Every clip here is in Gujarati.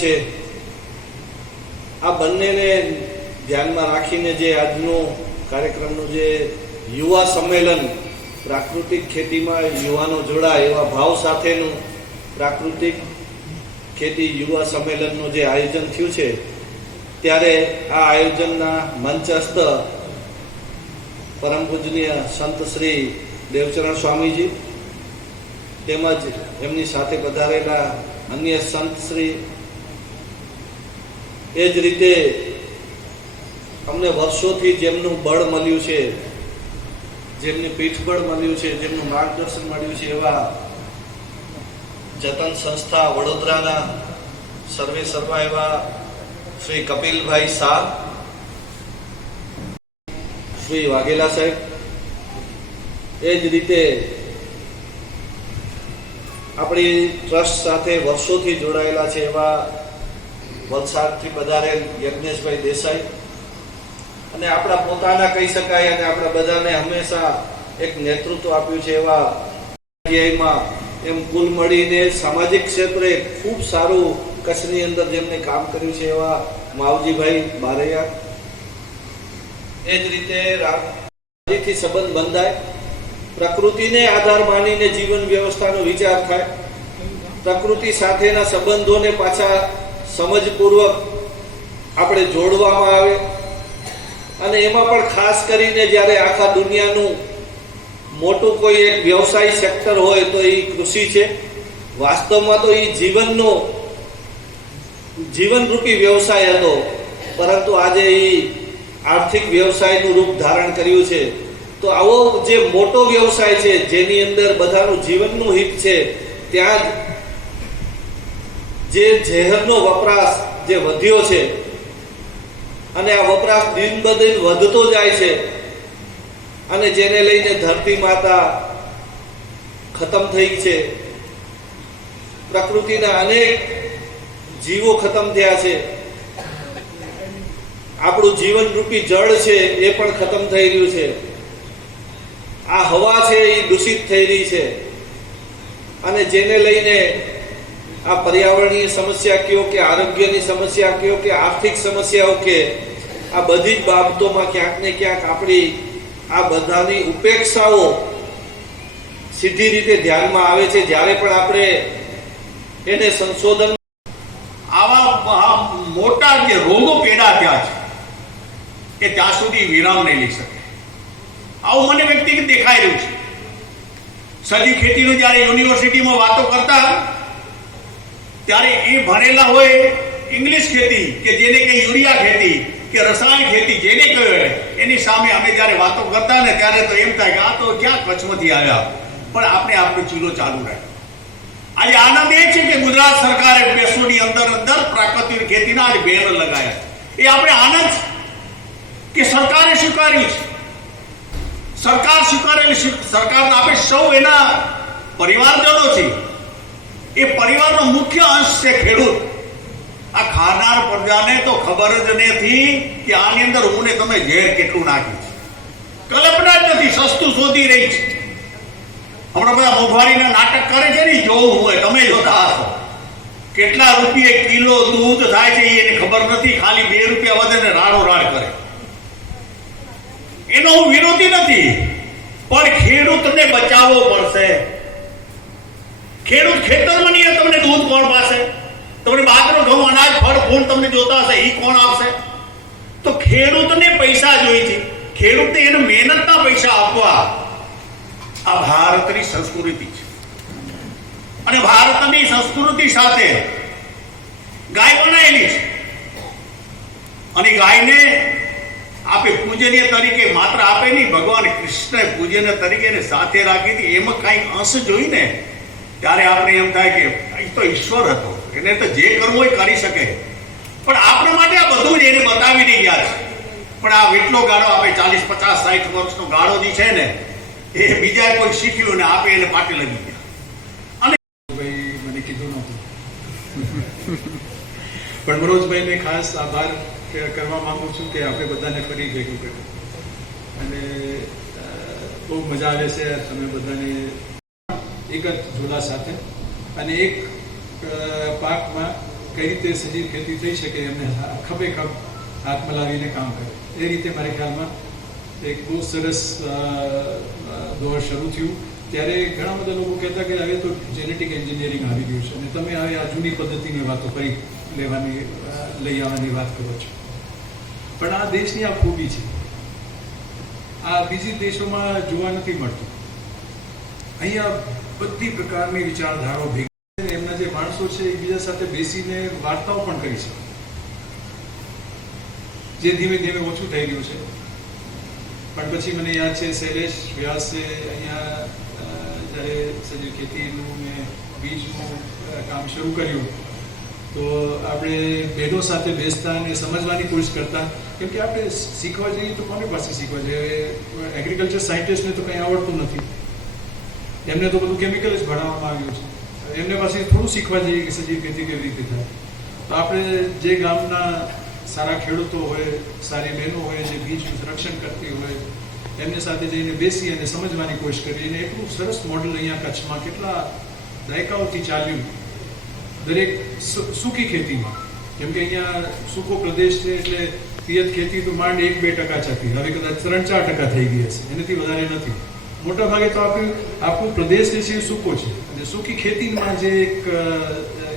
છે, આ બંનેને ધ્યાનમાં રાખીને જે આજનો કાર્યક્રમનું જે યુવા સંમેલન પ્રાકૃતિક ખેતીમાં યુવાનો જોડાય એવા ભાવ સાથેનું પ્રાકૃતિક ખેતી યુવા સંમેલનનું જે આયોજન થયું છે, ત્યારે આ આયોજનના મંચસ્થ પરમ પૂજનીય સંત શ્રી દેવચરણ સ્વામીજી તેમજ એમની સાથે પધારેલા અન્ય સંત શ્રી, એ જ રીતે અમને વર્ષોથી જેમનું બળ મળ્યું છે, જેમની પીઠબળ મળ્યું છે, જેમનું માર્ગદર્શન મળ્યું છે એવા જતન સંસ્થા વડોદરાના સર્વે સર્વા એવા શ્રી કપિલભાઈ શાહ, શ્રી વાઘેલા સાહેબ, એ જ રીતે આપણી ટ્રસ્ટ સાથે વર્ષોથી જોડાયેલા છે એવા વલસાડથી પધારેલ યજ્ઞેશભાઈ દેસાઈ, અને આપણા પોતાના કહી શકાય અને આપણા બધાને હંમેશા એક નેતૃત્વ આપ્યું છે એવા એમ કુલ મળીને સામાજિક ક્ષેત્રે ખૂબ સારું કચ્છની અંદર જેમને કામ કર્યું છે એવા માવજીભાઈ બારૈયા, એ જ રીતે રાજથી સંબંધ બંધાય, પ્રકૃતિને આધાર માનીને જીવન વ્યવસ્થાનો વિચાર થાય, પ્રકૃતિ સાથેના સંબંધોને પાછા સમજપૂર્વક આપણે જોડવામાં આવે, અને એમાં પણ ખાસ કરીને જ્યારે આખા દુનિયાનું મોટું કોઈ એક વ્યવસાય સેક્ટર હોય તો એ કૃષિ છે. વાસ્તવમાં તો એ જીવનરૂપી વ્યવસાય હતો, પરંતુ આજે એ આર્થિક વ્યવસાયનું રૂપ ધારણ કર્યું છે. તો આવો જે મોટો વ્યવસાય છે, જેની અંદર બધાનું જીવનનું હિત છે, ત્યાં જે ઝેરનો વપરાશ જે વધ્યો છે અને આ વપરાશ દિન બ દિન વધતો જાય છે, અને જેને લઈને ધરતી માતા ખતમ થઈ છે, પ્રકૃતિના અનેક જીવો ખતમ થયા છે, આપણું જીવનરૂપી જળ છે એ પણ ખતમ થઈ રહ્યું છે, આ હવા છે એ દૂષિત થઈ રહી છે, અને જેને લઈને આ પર્યાવરણીય સમસ્યા કયો કે આરોગ્યની સમસ્યા કયો કે આર્થિક સમસ્યાઓ કે આ બધી જ બાબતોમાં ક્યાંક ને ક્યાંક આપણી આ બધાની ઉપેક્ષાઓ સીધી રીતે ધ્યાનમાં આવે છે. જ્યારે પણ આપણે એને સંશોધન આવા મોટા જે રોગો પેદા થયા છે કે ત્યાં સુધી વિરામ નહીં લઈ શકે, આવું મને વ્યક્તિગત દેખાઈ રહ્યું છે. સદી ખેતીનું જ્યારે યુનિવર્સિટીમાં વાતો કરતા ત્યારે એ ભણેલા હોય ઇંગ્લિશ ખેતી કે જેને કે યુરિયા ખેતી કે રસાયણ ખેતી જેને કહ્યું એની સામે અમે જ્યારે વાતો કરતા ને ત્યારે તો એમ થાય કે આ તો ક્યાં કચ્છમાંથી આવ્યા, પણ આપણે આપણો ચીલો ચાલુ રાખ્યો. આજે આનંદ એ છે કે ગુજરાત સરકારે 200 ની અંદર પ્રાકૃતિક ખેતીના આજે બેનર લગાયા. એ આપણે આનંદ કે સરકારે સ્વીકાર્યું છે. સરકાર સ્વીકારેલી સરકાર આપણે સૌ એના પરિવારજનો છે. એ પરિવારનો મુખ્ય અંશ છે ખેડૂત. આ ખાનાર પ્રજાને તો ખબર જ નથી કે આની અંદર હું ને તમે ઝેર કેટલું નાખ્યું છે. કલ્પના જ નથી, સસ્તું શોધી રહી છે. હમણાં બધા મોંઘવારીના નાટક કરે છે ને, જોવું હોય તમે જોતા હશો કેટલા રૂપિયે કિલો દૂધ થાય છે એને ખબર નથી, ખાલી 2 રૂપિયા વધે ને રાડો રાડ કરે. એનો હું વિરોધી નથી, પણ ખેડૂતને બચાવવો પડશે. ખેડૂત ખેતરમાં નહીં, તમને દૂધ કોણ પાસે? તમને બાજરો ઘઉં અનાજ ફળ ફૂલ તમને જોતા હશે, એ કોણ આપશે? તો ખેડૂતને પૈસા જોઈ છે, ખેડૂતને એને મહેનતના પૈસા આપવા આ ભારતની સંસ્કૃતિ છે. અને ભારતની સંસ્કૃતિ સાથે ગાય બનાવેલી છે, અને ગાયને આપે પૂજનીય તરીકે માત્ર આપે નહીં, ભગવાન કૃષ્ણ પૂજનીય તરીકે સાથે રાખી હતી. એમાં કઈક અંશ જોઈને ત્યારે આપણે એમ થાય કે એ તો ઈશ્વર હતો, એને તો જે કરવું હોય કરી શકે. પણ આપણા માટે આ બધું જ એને બતાવી નહીં ગયા છે. પણ આ વીટલો ગાળો આપણે 40, 50, 60 વર્ષનો ગાળો જે છે ને, એ બીજા કોઈ શીખ્યું ને આપે એને પાટે લગી ગયા. અને મને કીધું નહોતું, પણ મનોજભાઈને ખાસ આભાર કરવા માંગુ છું કે આપણે બધાને ફરી ભેગું કર્યું, અને બહુ મજા આવે છે તમે બધાને એક જ ઝોલા સાથે અને એક પાકમાં કઈ રીતે સજીવ ખેતી થઈ શકે એમને ખભે ખભ હાથ મલાવીને કામ કરે. એ રીતે મારા ખ્યાલમાં એક બહુ સરસ દોર શરૂ થયું. ત્યારે ઘણા બધા લોકો કહેતા કે હવે તો જેનેટિક એન્જિનિયરિંગ આવી ગયું છે અને તમે હવે આ જૂની પદ્ધતિની વાતો લઈ આવવાની વાત કરો છો. પણ આ દેશની આ ખૂબી છે, આ બીજી દેશોમાં જોવા નથી મળતું. અહીંયા બધી પ્રકારની વિચારધારાઓ ભેગી, એમના જે માણસો છે એકબીજા સાથે બેસીને વાર્તાઓ પણ કરી શકે, જે ધીમે ધીમે ઓછું થઈ રહ્યું છે. પણ પછી મને યાદ છે શૈલેષ વ્યાસે અહીંયા જ્યારે સજીવ ખેતીનું ને બીજનું કામ શરૂ કર્યું તો આપણે બહેનો સાથે બેસતા અને સમજવાની કોશિશ કરતા, કેમ કે આપણે શીખવા જઈએ તો કોની પાસે શીખવા જઈએ? એગ્રીકલ્ચર સાયન્ટિસ્ટને તો કંઈ આવડતું નથી, એમને તો બધું કેમિકલ જ ભણાવવામાં આવ્યું છે. એમને પાસે થોડું શીખવા જઈએ કે સજીવ ખેતી કેવી રીતે થાય. તો આપણે જે ગામના સારા ખેડૂતો હોય, સારી બહેનો હોય, જે બીજનું સંરક્ષણ કરતી હોય, એમને સાથે જઈને બેસી અને સમજવાની કોશિશ કરી. અને એટલું સરસ મોડલ અહીંયા કચ્છમાં કેટલા દાયકાઓથી ચાલ્યું દરેક સૂકી ખેતીમાં. કેમ કે અહીંયા સૂકો પ્રદેશ છે એટલે પિયત ખેતી તો માંડ 1-2% હતી, હવે કદાચ 3-4% થઈ ગઈ હશે, એનાથી વધારે નથી. મોટા ભાગે તો આપણો પ્રદેશ જે છે એ સૂકો છે. અને સૂકી ખેતીમાં જે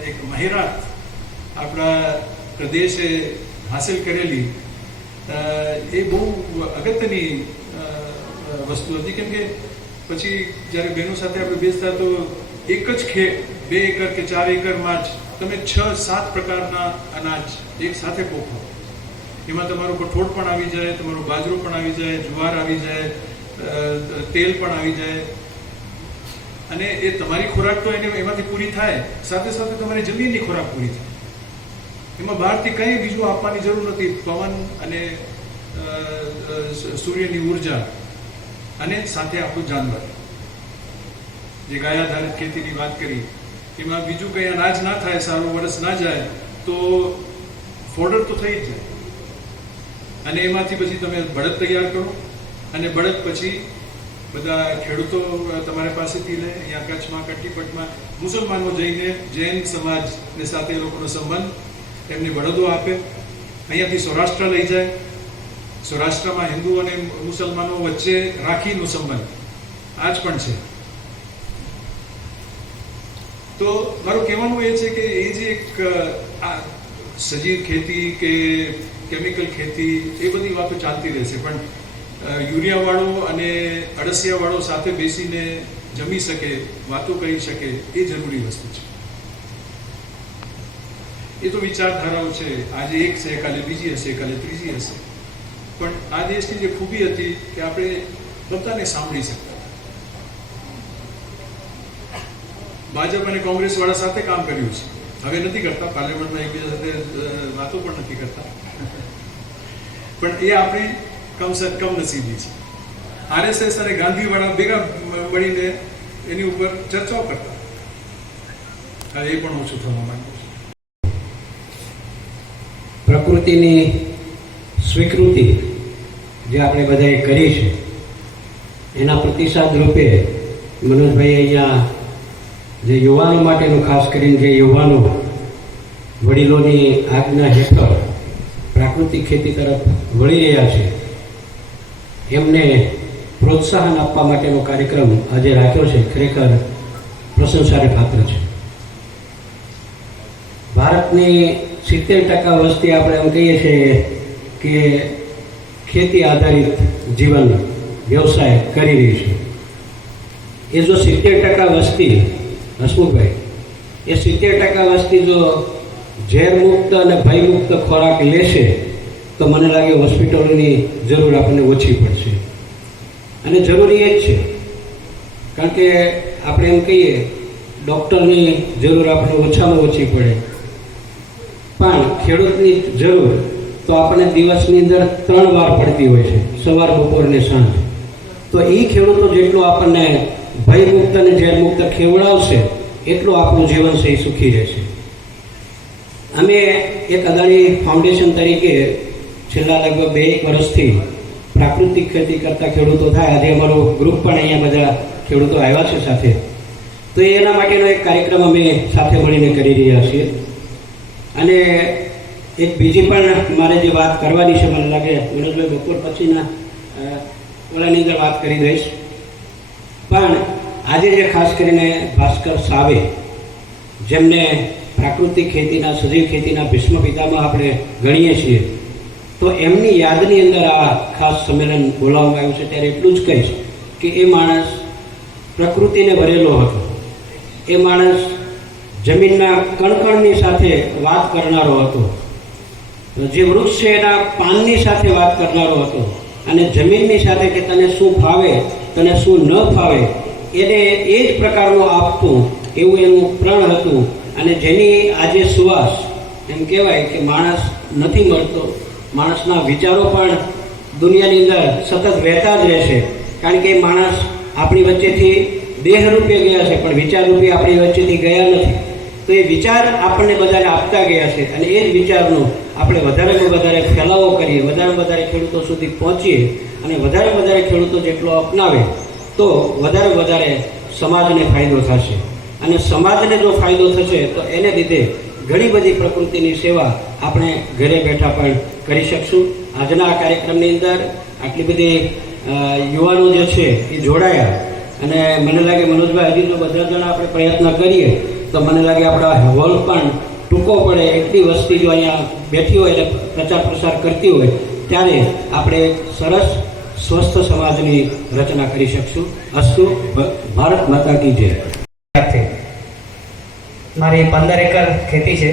એક માહિરાત આપણા પ્રદેશે હાંસિલ કરેલી એ બહુ અગત્યની વસ્તુ હતી. કેમ કે પછી જ્યારે બહેનો સાથે આપણે બેસતા તો એક જ 2 એકર કે 4 એકરમાં જ તમે 6-7 પ્રકારના અનાજ એક સાથે પોખો. એમાં તમારું કઠોળ પણ આવી જાય, તમારું બાજરો પણ આવી જાય, જુવાર આવી જાય, તેલ પણ આવી જાય. અને એ તમારી ખોરાક તો એમાંથી પૂરી થાય, સાથે સાથે તમારી જમીનની ખોરાક પૂરી થાય. એમાં બહારથી કંઈ બીજું આપવાની જરૂર નથી. પવન અને સૂર્યની ઉર્જા અને સાથે આપણું જાનવર, જે ગાય આધારિત ખેતીની વાત કરી, એમાં બીજું કંઈ અનાજ ના થાય, સારું વરસ ના જાય તો ફોડર તો થઈ જ જાય. અને એમાંથી પછી તમે બળદ તૈયાર કરો અને બળદ પછી બધા ખેડૂતો તમારી પાસેથી લે. અહીંયા કચ્છમાં કટ્ટીપટમાં મુસલમાનો જઈને જૈન સમાજને સાથે એ લોકોનો સંબંધ, એમને બળદો આપે. અહીંયાથી સૌરાષ્ટ્ર લઈ જાય. સૌરાષ્ટ્રમાં હિન્દુ અને મુસલમાનો વચ્ચે રાખીનો સંબંધ આજ પણ છે. તો મારું કહેવાનું એ છે કે એ જે એક આ સજીવ ખેતી કે કેમિકલ ખેતી એ બધી વાતો ચાલતી રહેશે, પણ યુરિયાવાળો અને અળસિયાવાળો સાથે બેસીને જમી શકે, વાતો કરી શકે, એ જરૂરી વસ્તુ છે. એ તો વિચારધારાઓ છે. આજે એક છે, કાલે બીજી હશે, કાલે ત્રીજી હશે. પણ આ દેશની જે ખૂબી હતી કે આપણે બધાને સાંભળી શકતા. ભાજપ અને કોંગ્રેસ વાળા સાથે કામ કર્યું છે, હવે નથી કરતા. પાર્લામેન્ટમાં એકબીજા સાથે વાતો પણ નથી કરતા. પણ એ આપણી કમનસીબી છે. આરએસએસ અને ગાંધી વાળા ભેગા મળીને એની ઉપર ચર્ચાઓ કરતા. હવે એ પણ ઓછું થવા માંડ્યું છે. પ્રકૃતિની સ્વીકૃતિ જે આપણે બધાએ કરી છે એના પ્રતિસાદ રૂપે મનોજભાઈ અહીંયા જે યુવાનો માટેનું ખાસ કરીને જે યુવાનો વડીલોની આજ્ઞા હેઠળ પ્રાકૃતિક ખેતી તરફ વળી રહ્યા છે એમને પ્રોત્સાહન આપવા માટેનો કાર્યક્રમ આજે રાખ્યો છે, ખરેખર પ્રશંસાને પાત્ર છે. ભારતની 70% વસ્તી આપણે એમ કહીએ છીએ કે ખેતી આધારિત જીવન વ્યવસાય કરી રહી છે. એ જો 70% વસ્તી, હસમુખભાઈ, એ 70% વસ્તી જો ઝેરમુક્ત અને ભયમુક્ત ખોરાક લેશે તો મને લાગે હોસ્પિટલોની જરૂર આપણને ઓછી પડશે. અને જરૂરી એ જ છે, કારણ કે આપણે એમ કહીએ ડૉક્ટરની જરૂર આપણને ઓછામાં ઓછી પડે, પણ ખેડૂતની જરૂર તો આપણને દિવસની અંદર 3 વાર પડતી હોય છે, સવાર, બપોર ને સાંજ. તો એ ખેડૂતો જેટલો આપણને ભયમુક્ત અને ઝેરમુક્ત ખેવડાવશે એટલું આપણું જીવન છે એ સુખી રહેશે. અમે એક અદાણી ફાઉન્ડેશન તરીકે છેલ્લા લગભગ 2 વર્ષથી પ્રાકૃતિક ખેતી કરતા ખેડૂતો થાય, આજે અમારું ગ્રુપ પણ અહીંયા બધા ખેડૂતો આવ્યા છે સાથે, તો એના માટેનો એક કાર્યક્રમ અમે સાથે મળીને કરી રહ્યા છીએ. અને એક બીજી પણ મારે જે વાત કરવાની છે, મને લાગે મનોજભાઈ બપોર પછીના ઓલાની અંદર વાત કરી દઈશ. પણ આજે જે ખાસ કરીને ભાસ્કર સાવે, જેમને પ્રાકૃતિક ખેતીના, સજીવ ખેતીના ભીષ્મ પિતામાં આપણે ગણીએ છીએ, તો એમની યાદની અંદર આ ખાસ સંમેલન બોલાવવામાં આવ્યું છે. ત્યારે એટલું જ કહીશ કે એ માણસ પ્રકૃતિને ભરેલો હતો. એ માણસ જમીનના કણકણની સાથે વાત કરનારો હતો. જે વૃક્ષ છે એના પાનની સાથે વાત કરનારો હતો. અને જમીનની સાથે કે તને શું ફાવે, તને શું ન ફાવે, એને એ જ પ્રકારનું આપતું એવું એનું પ્રણ હતું. અને જેની આજે સુવાસ એમ કહેવાય કે માણસ નથી મળતો. માણસના વિચારો પણ દુનિયાની અંદર સતત વહેતા જ રહેશે, કારણ કે એ માણસ આપણી વચ્ચેથી દેહરૂપે ગયા છે, પણ વિચારરૂપે આપણી વચ્ચેથી ગયા નથી. તો એ વિચાર આપણને બધાને આપતા ગયા છે, અને એ જ વિચારનો આપણે વધારેમાં વધારે ફેલાવો કરીએ, વધારેમાં વધારે ખેડૂતો સુધી પહોંચીએ, અને વધારે વધારે ખેડૂતો જેટલો અપનાવે તો વધારે સમાજને ફાયદો થશે. અને સમાજને જો ફાયદો થશે તો એને લીધે ઘણી બધી પ્રકૃતિની સેવા આપણે ઘરે બેઠા પણ કરી શકશું. આજના આ કાર્યક્રમની અંદર આટલી બધી યુવાનો જે છે એ જોડાયા, અને મને લાગે મનોજભાઈ હજી જો બધા જણા આપણે પ્રયત્ન કરીએ તો મને લાગે આપણા હોલ પણ ટૂંકો પડે. એટલી વસ્તી જો અહીંયા બેઠી હોય અને પ્રચાર પ્રસાર કરતી હોય ત્યારે આપણે સરસ સ્વસ્થ સમાજની રચના કરી શકશું. અસ્તુ. ભારત માતા કી જય. મારી 15 એકર ખેતી છે.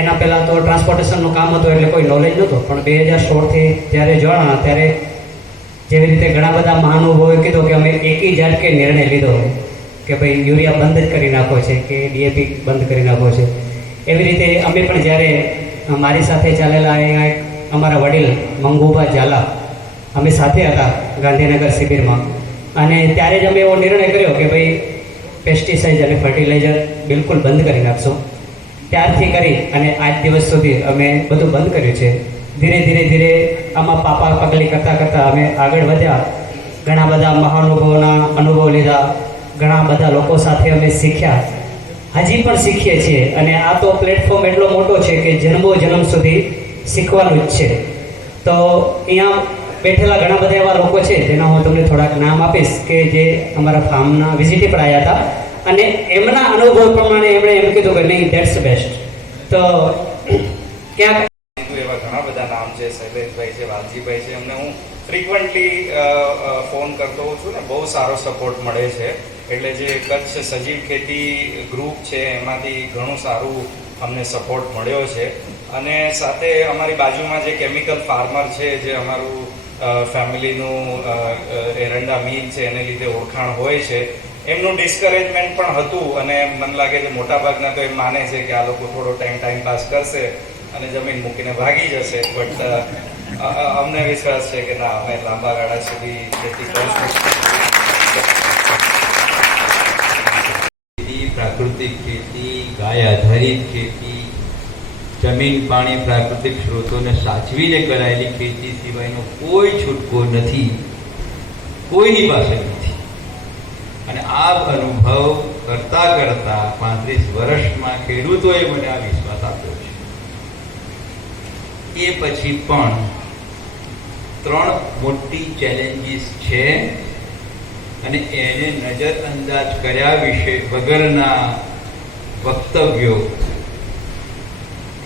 એના પહેલાં તો ટ્રાન્સપોર્ટેશનનું કામ હતું, એટલે કોઈ નોલેજ નહોતું. પણ 2016થી જ્યારે જોડાણા ત્યારે જેવી રીતે ઘણા બધા મહાનુભાવોએ કીધું કે અમે એકી ઝાટકે નિર્ણય લીધો હોય કે ભાઈ યુરિયા બંધ જ કરી નાખવો છે કે ડીએપી બંધ કરી નાખવો છે. એવી રીતે અમે પણ જ્યારે મારી સાથે ચાલેલા અહીંયા એક અમારા વડીલ મંગુભા ઝાલા, અમે સાથે હતા ગાંધીનગર શિબિરમાં, અને ત્યારે જ અમે એવો નિર્ણય કર્યો કે ભાઈ પેસ્ટિસાઇડ અને ફર્ટિલાઇઝર બિલકુલ બંધ કરી નાખશું. ત્યારથી કરી અને આજ દિવસ સુધી અમે બધું બંધ કર્યું છે. ધીરે આમાં પાપા પગલી કરતાં અમે આગળ વધ્યા. ઘણા બધા મહાનુભાવોના અનુભવ લીધા, ઘણા બધા લોકો સાથે અમે શીખ્યા, હજી પણ શીખીએ છીએ. અને આ તો પ્લેટફોર્મ એટલો મોટો છે કે જન્મ સુધી શીખવાનું જ છે. તો અહીંયા બેઠેલા ઘણા બધા એવા લોકો છે જેના હું તમને થોડાક નામ આપીશ કે જે અમારા ફાર્મના વિઝિટે પણ આવ્યા હતા, અને એમના અનુભવ પ્રમાણે એમણે એમ કીધું કે નહીં, ધેટ્સ બેસ્ટ. તો ક્યાંક એવા ઘણા બધા નામ છે, શૈલેષભાઈ છે, વાલજીભાઈ છે, એમને હું ફ્રિકવન્ટલી ફોન કરતો હોઉં છું ને. બહુ સારો સપોર્ટ મળે છે. એટલે જે કચ્છ સજીવ ખેતી ગ્રુપ છે એમાંથી ઘણું સારું અમને સપોર્ટ મળ્યો છે. અને સાથે અમારી બાજુમાં જે કેમિકલ ફાર્મર છે, જે અમારું ફેમિલીનું એરંડા મિલ છે એને લીધે ઓળખાણ હોય છે, એમનું ડિસ્કરેજમેન્ટ પણ હતું. અને મને લાગે છે મોટાભાગના તો એમ માને છે કે આ લોકો થોડો ટાઈમ પાસ કરશે અને જમીન મૂકીને ભાગી જશે. બટ અમને વિશ્વાસ છે કે ના, અમે લાંબા ગાળા સુધી ખેતી કરીશું. પ્રાકૃતિક ખેતી, ગાય આધારિત ખેતી, જમીન પાણી પ્રાકૃતિક સ્ત્રોતોને સાચવીને કરાયેલી ખેતી સિવાયનો કોઈ છૂટકો નથી, કોઈની પાસે નથી. અને આ અનુભવ કરતા 35 વર્ષમાં ખેડૂતોએ મને આ વિશ્વાસ આપ્યો છે. એ પછી પણ 3 મોટી ચેલેન્જીસ છે, અને એને નજરઅંદાજ કર્યા વિશે વગરના વક્તવ્યો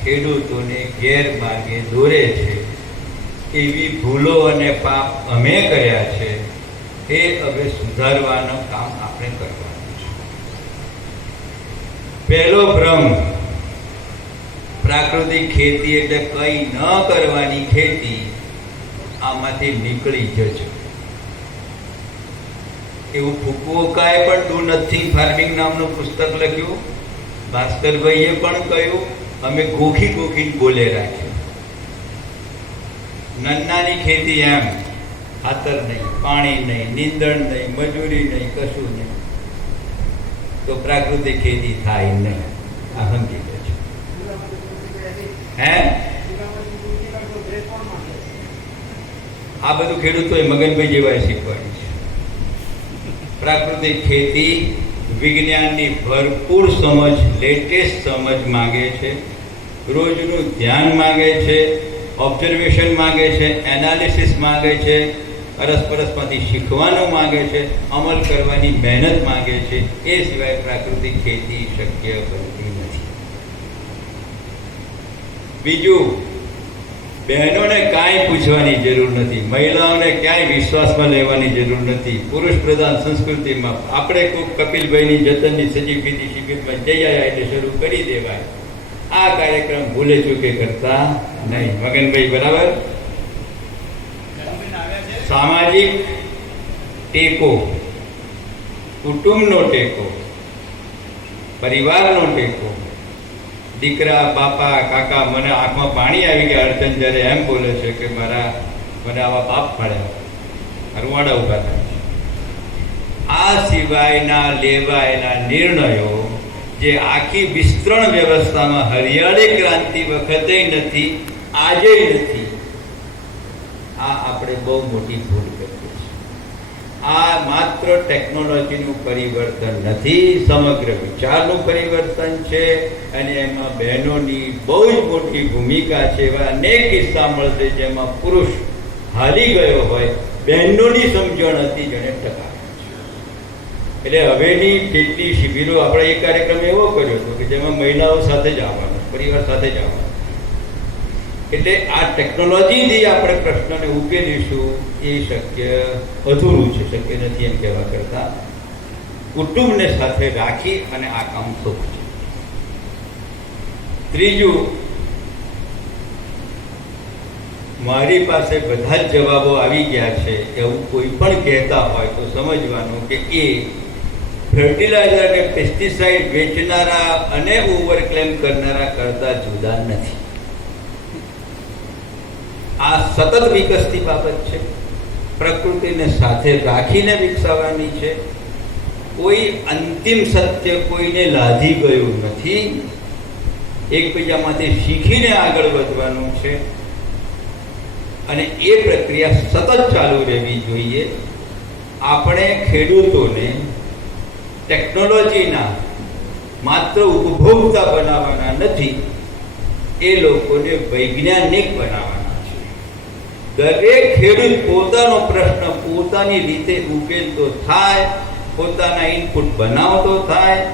ખેડૂતોને ગેરમાર્ગે દોરે છે. એવી ભૂલો અને પાપ અમે કર્યા છે, એ હવે સુધારવાનું કામ આપણે કરવાનું છે. પહેલો ભ્રમ, પ્રાકૃતિક ખેતી એટલે કંઈ ન કરવાની ખેતી, આમાંથી નીકળી જજો. એવું ફુકુઓકાએ પણ ડુ નથિંગ ફાર્મિંગ નામનું પુસ્તક લખ્યું. ભાસ્કરભાઈએ પણ કહ્યું, અમે ગોખી બોલે રાખ્યું. નન્નાની ખેતી એમ, ખાતર નહીં, પાણી નહીં, નીંદણ નહીં, મજૂરી નહીં, કશું નહીં, તો પ્રાકૃતિક ખેતી થાય નહીં. આ સમજી લેજો. હે આ બધું ખેડૂતોએ મગનભાઈ જેવાએ શીખવાડ્યું છે. પ્રાકૃતિક ખેતી વિજ્ઞાનની ભરપૂર સમજ, લેટેસ્ટ સમજ માંગે છે, રોજનું ધ્યાન માંગે છે, ઓબ્ઝર્વેશન માંગે છે, એનાલિસિસ માંગે છે, અરસપરસમાંથી શીખવાનું માંગે છે, અમલ કરવાની મહેનત માંગે છે. એ સિવાય પ્રાકૃતિક ખેતી શક્ય બનતી નથી. બીજું, બહેનોને કાંઈ પૂછવાની જરૂર નથી, મહિલાઓને ક્યાંય વિશ્વાસમાં લેવાની જરૂર નથી. પુરુષ પ્રધાન સંસ્કૃતિમાં આપણે કોઈ કપિલભાઈની જતનની સજીવ ખેતી શિબિરમાં જઈ આવ્યા એટલે શરૂ કરી દેવાય. આ કાર્યક્રમ ભૂલે ચૂકે કરતા નહીં. મગનભાઈ બરાબર? સામાજિક ટેકો, કુટુંબનો ટેકો, પરિવારનો ટેકો, દીકરા, બાપા, કાકા, મને આંખમાં પાણી આવી ગયા અર્ચન જ્યારે એમ બોલે છે કે મને આવા બાપ મળ્યા, રૂવાડા ઉભા થાય છે. આ સિવાયના લેવાયેલા નિર્ણયો જે આખી વિસ્તરણ વ્યવસ્થામાં હરિયાળી ક્રાંતિ વખતે નથી, આજે નથી, આ આપણે બહુ મોટી ભૂલ કરીએ છીએ. આ માત્ર ટેકનોલોજીનું પરિવર્તન નથી, સમગ્ર વિચારનું પરિવર્તન છે અને એમાં બહેનોની બહુ જ મોટી ભૂમિકા છે. એવા અનેક કિસ્સા મળશે જેમાં પુરુષ હારી ગયો હોય, બહેનોની સમજણ હતી જેને ટકાવી. એટલે હવેની કેટલી શિબિરો, આપણે એક કાર્યક્રમ એવો કર્યો હતો કે જેમાં મહિલાઓ સાથે જ આવવાનું, પરિવાર સાથે જ આવવાનું. એટલે આ ટેકનોલોજીથી આપણે પ્રશ્નને ઉકેલીશું એ શક્ય અધૂરું છે, શક્ય નથી એમ કહેવા કરતા કુટુંબને સાથે રાખી અને આ કામ થવું છે. ત્રીજું, મારી પાસે બધા જ જવાબો આવી ગયા છે એવું કોઈ પણ કહેતા હોય તો સમજવાનું કે એ ફર્ટિલાઇઝર અને પેસ્ટિસાઇડ વેચનારા અને ઓવરક્લેમ કરનારા કરતા જુદા નથી. આ સતત વિકસતી બાબત છે, પ્રકૃતિને સાથે રાખીને વિકસાવવાની છે. કોઈ અંતિમ સત્ય કોઈને લાધી ગયું નથી, એકબીજામાંથી શીખીને આગળ વધવાનું છે અને એ પ્રક્રિયા સતત ચાલુ રહેવી જોઈએ. આપણે ખેડૂતોને ટેકનોલોજીના માત્ર ઉપભોક્તા બનાવવાના નથી, એ લોકોને વૈજ્ઞાનિક બનાવવાના છે. દરેક ખેડૂત પોતાનો પ્રશ્ન પોતાની રીતે ઉકેલતો થાય, પોતાના ઇનપુટ બનાવતો થાય,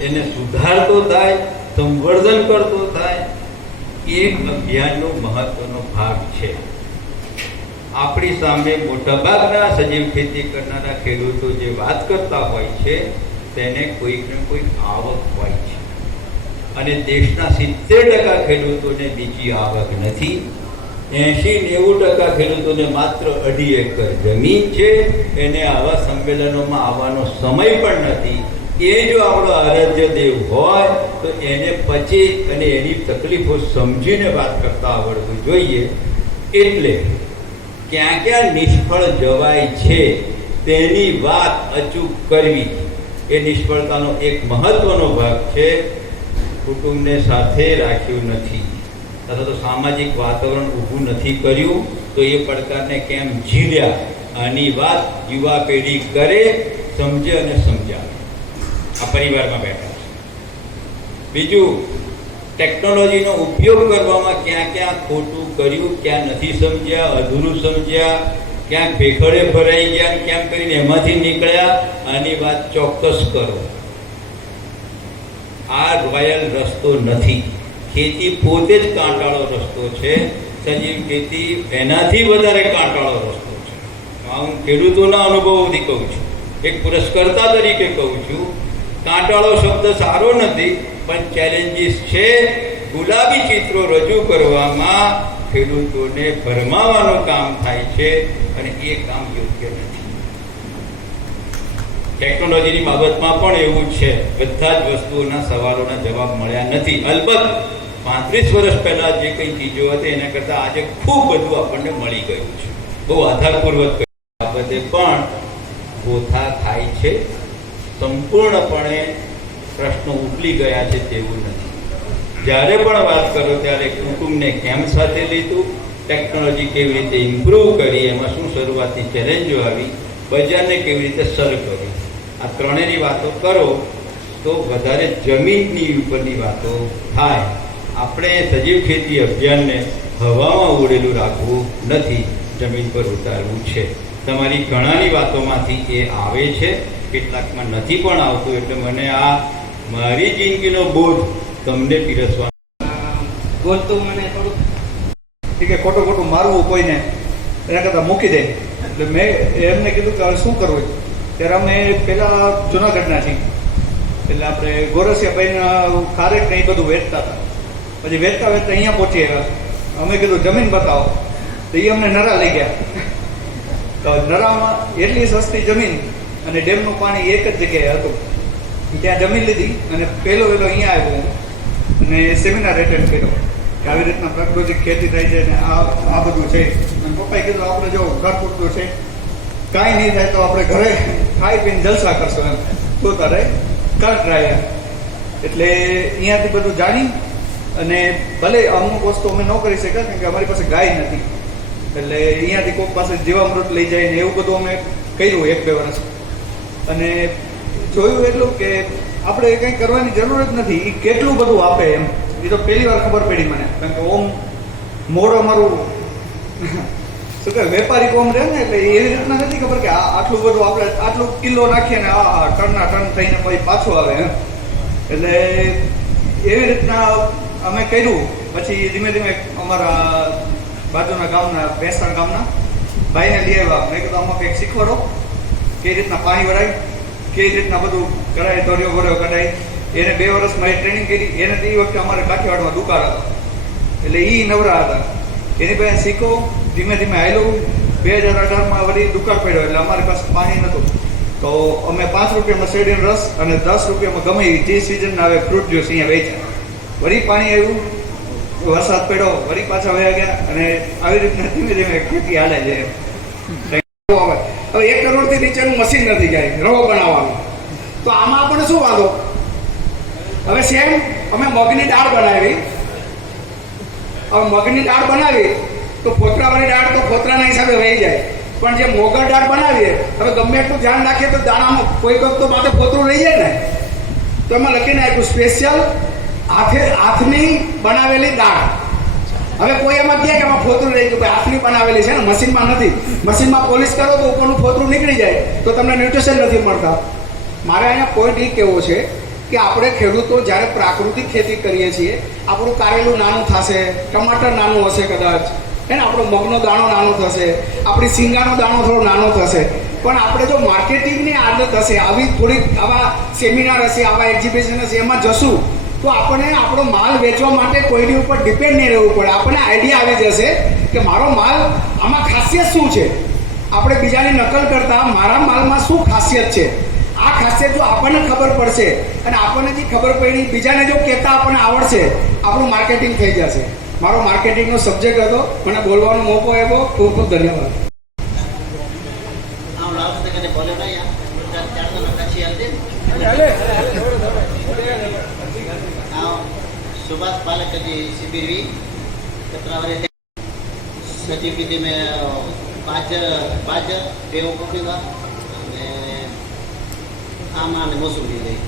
એને સુધારતો થાય, સંવર્ધન કરતો થાય, એક અભિયાનનો મહત્વનો ભાગ છે. આપણી સામે મોટાભાગના સજીવ ખેતી કરનારા ખેડૂતો જે વાત કરતા હોય છે તેને કોઈક ને કોઈક આવક હોય છે અને દેશના 70% ખેડૂતોને બીજી આવક નથી. 80-90% ખેડૂતોને માત્ર 2.5 એકર જમીન છે, એને આવા સંમેલનોમાં આવવાનો સમય પણ નથી. એ જો આપણો આરાધ્ય દેવ હોય તો એને પછી અને એની તકલીફો સમજીને વાત કરતા આવડવું જોઈએ. એટલે ક્યાં ક્યાં નિષ્ફળ જવાય છે તેની વાત અચૂક કરવી એ નિષ્ફળતાનો એક મહત્વનો ભાગ છે. કુટુંબને સાથે રાખ્યું નથી અથવા તો સામાજિક વાતાવરણ ઊભું નથી કર્યું તો એ પડકારને કેમ ઝીલ્યા, આની વાત યુવા પેઢી કરે, સમજે અને સમજાવે. આ પરિવારમાં બેઠા છે. બીજું, ટેકનોલોજીનો ઉપયોગ કરવામાં ક્યાં ક્યાં ખોટું કર્યું, ક્યાં નથી સમજ્યા, અધૂરું સમજ્યા, ક્યાંક ભેખડે ભરાઈ ગયા, કેમ કરીને એમાંથી નીકળ્યા, આની વાત ચોક્કસ કરો. આ રોયલ રસ્તો નથી. ખેતી પોતે જ કાંટાળો રસ્તો છે. સજીવ ખેતી એનાથી વધારે કાંટાળો રસ્તો છે. હું ખેડૂતોના અનુભવોથી કહું છું, એક પુરસ્કર્તા તરીકે કહું છું. કાંટાળો શબ્દ સારો નથી પણ ચેલેન્જીસ છે. ગુલાબી ચિત્રો રજૂ કરવામાં ખેડૂતોને ભરમાવાનું કામ થાય છે અને એ કામ યોગ્ય નથી. ટેકનોલોજીની બાબતમાં પણ એવું છે. બધા જ વસ્તુઓના સવાલોના જવાબ મળ્યા નથી. અલબત્ત 35 વર્ષ પહેલા જે કંઈ ચીજો હતી એના કરતાં આજે ખૂબ બધું આપણને મળી ગયું છે. બહુ આધારપૂર્વક બાબતે પણ ગોથા થાય છે. સંપૂર્ણપણે પ્રશ્નો ઉકલી ગયા છે તેવું નથી. જ્યારે પણ વાત કરો ત્યારે કુટુંબને કેમ સાથે લીધું, ટેકનોલોજી કેવી રીતે ઇમ્પ્રૂવ કરી, એમાં શું શરૂઆતની ચેલેન્જો આવી, બજારને કેવી રીતે સર કરી, આ ત્રણેયની વાતો કરો તો વધારે જમીનની ઉપરની વાતો થાય. આપણે સજીવ ખેતી અભિયાનને હવામાં ઉડેલું રાખવું નથી, જમીન પર ઉતારવું છે. તમારી ઘણાની વાતોમાંથી એ આવે છે, કેટલાકમાં નથી પણ આવતું. એટલે મને આ મારી જિંદગીનો બોધ તમને પીરસવાનો. બોલતું મને થોડુંક કે ખોટું મારવું કોઈને એના કરતાં મૂકી દે. એટલે મેં એમને કીધું કે હવે શું કરવું. ત્યારે અમે પહેલાં જુનાગઢના છીએ, એટલે આપણે ગોરસિયાભાઈના ખારેક ને એ બધું વેચતા હતા. પછી વેચતા અહીંયા પહોંચી આવ્યા. અમે કીધું જમીન બતાવો, તો એ અમને નરા લઈ ગયા. તો નરામાં એટલી સસ્તી જમીન અને ડેમનું પાણી એક જ જગ્યાએ હતું. ત્યાં જમીન લીધી અને પહેલો અહીંયા આવ્યો અને સેમિનાર એટેન્ડ કર્યો કે આવી રીતના પ્રાકૃતિક ખેતી થાય છે અને આ બધું છે. અને પપ્પાએ કીધું આપણે જો ઘર પૂરતું છે, કાંઈ નહીં થાય તો આપણે ઘરે ખાઈ પીને જલસા કરશો એમ, તો તારે કર ટ્રાય. એટલે અહીંયાથી બધું જાણી અને ભલે અમુક વસ્તુ અમે ન કરી શક્યા કેમ કે અમારી પાસે ગાય નથી, એટલે અહીંયાથી કોઈક પાસે જીવામૃત લઈ જાય ને એવું બધું અમે કર્યું 1-2 વર્ષ. અને જોયું એટલું કે આપણે કંઈ કરવાની જરૂર જ નથી, એ કેટલું બધું આપે એમ. એ તો પહેલી વાર ખબર પડી મને, કારણ કે ઓમ મોડ અમારું શું કહે વેપારી કોમ રહે ને, એટલે એવી રીતના નથી ખબર કે આટલું બધું આપણે આટલું કિલો નાખીએ ને આ ટનના ટન થઈને પછી પાછું આવે એમ. એટલે એવી રીતના અમે કર્યું. પછી ધીમે ધીમે અમારા બાજુના ગામના ભેંસણ ગામના ભાઈને લઈ આવ્યા. મેં કીધું આમાં કંઈક શીખવાડો, કઈ રીતના પાણી વળાય, કેવી રીતના બધું કરાય, દોર્યો ગોર્યો કઢાય. એને 2 વર્ષમાં એ ટ્રેનિંગ કરી. એને તે વખતે અમારે કાઠિયાવાડમાં દુકાળ હતો, એટલે એ નવરા હતા. એની પાસે શીખો, ધીમે ધીમે હાલ્યું. 2018માં વળી દુકાળ પડ્યો, એટલે અમારી પાસે પાણી નહોતું. તો અમે 5 રૂપિયામાં શેરડીનો રસ અને 10 રૂપિયામાં ગમે જે સિઝનના આવે ફ્રૂટ જ્યુસ અહીંયા વેચ્યા. વળી પાણી આવ્યું, વરસાદ પડ્યો, વળી પાછા વયા ગયા અને આવી રીતના ધીમે ધીમે ખેતી હાલે છે. હવે 1 કરોડથી નીચેનું મશીન નથી જાય રવો બનાવવાનું, તો આમાં આપણે શું વાંધો. હવે સેમ અમે મગની દાળ બનાવી. હવે મગની દાળ બનાવી તો ફોતરાવાળી દાળ તો ફોતરાના હિસાબે વહી જાય, પણ જે મોગર દાળ બનાવીએ હવે ગમે એટલું ધ્યાન રાખીએ તો દાણામાં કોઈ વખત તો માથે ફોતરું રહી જાય ને. તો એમાં લખીને આપ્યું સ્પેશિયલ હાથની બનાવેલી દાળ. હવે કોઈ એમાં કહે કે એમાં ફોતરું રહી ગયું, હાથની બનાવેલી છે ને, મશીનમાં નથી. મશીનમાં પોલિશ કરો તો ઉપરનું ફોતરું નીકળી જાય તો તમને ન્યુટ્રિશન નથી મળતા. મારે અહીંયા પોઈન્ટ એ કહેવો છે કે આપણે ખેડૂતો જ્યારે પ્રાકૃતિક ખેતી કરીએ છીએ, આપણું કારેલું નાનું થશે, ટમાટર નાનું હશે કદાચ, હે ને, આપણો મગનો દાણો નાનો થશે, આપણી સિંગાનો દાણો થોડો નાનો થશે, પણ આપણે જો માર્કેટિંગની આદત હશે, આવી થોડીક આવા સેમિનાર હશે, આવા એક્ઝિબિશન હશે, એમાં જશું તો આપણને આપણો માલ વેચવા માટે કોઈની ઉપર ડિપેન્ડ નહીં રહેવું પડે. આપણને આઈડિયા આવી જશે કે મારો માલ આમાં ખાસિયત શું છે. આપણે બીજાની નકલ કરતાં મારા માલમાં શું ખાસિયત છે, આ ખાસિયત જો આપણને ખબર પડશે અને આપણને જે ખબર પડી બીજાને જો કહેતા આપણને આવડશે, આપણું માર્કેટિંગ થઈ જશે. મારો માર્કેટિંગનો સબ્જેક્ટ હતો, મને બોલવાનો મોકો આપ્યો. ખૂબ ખૂબ ધન્યવાદ. सुभाष पालक जी शिविर हुई सचिव विधि में 5 बेवकूफ़ी का आमा ने मौसम दी गई.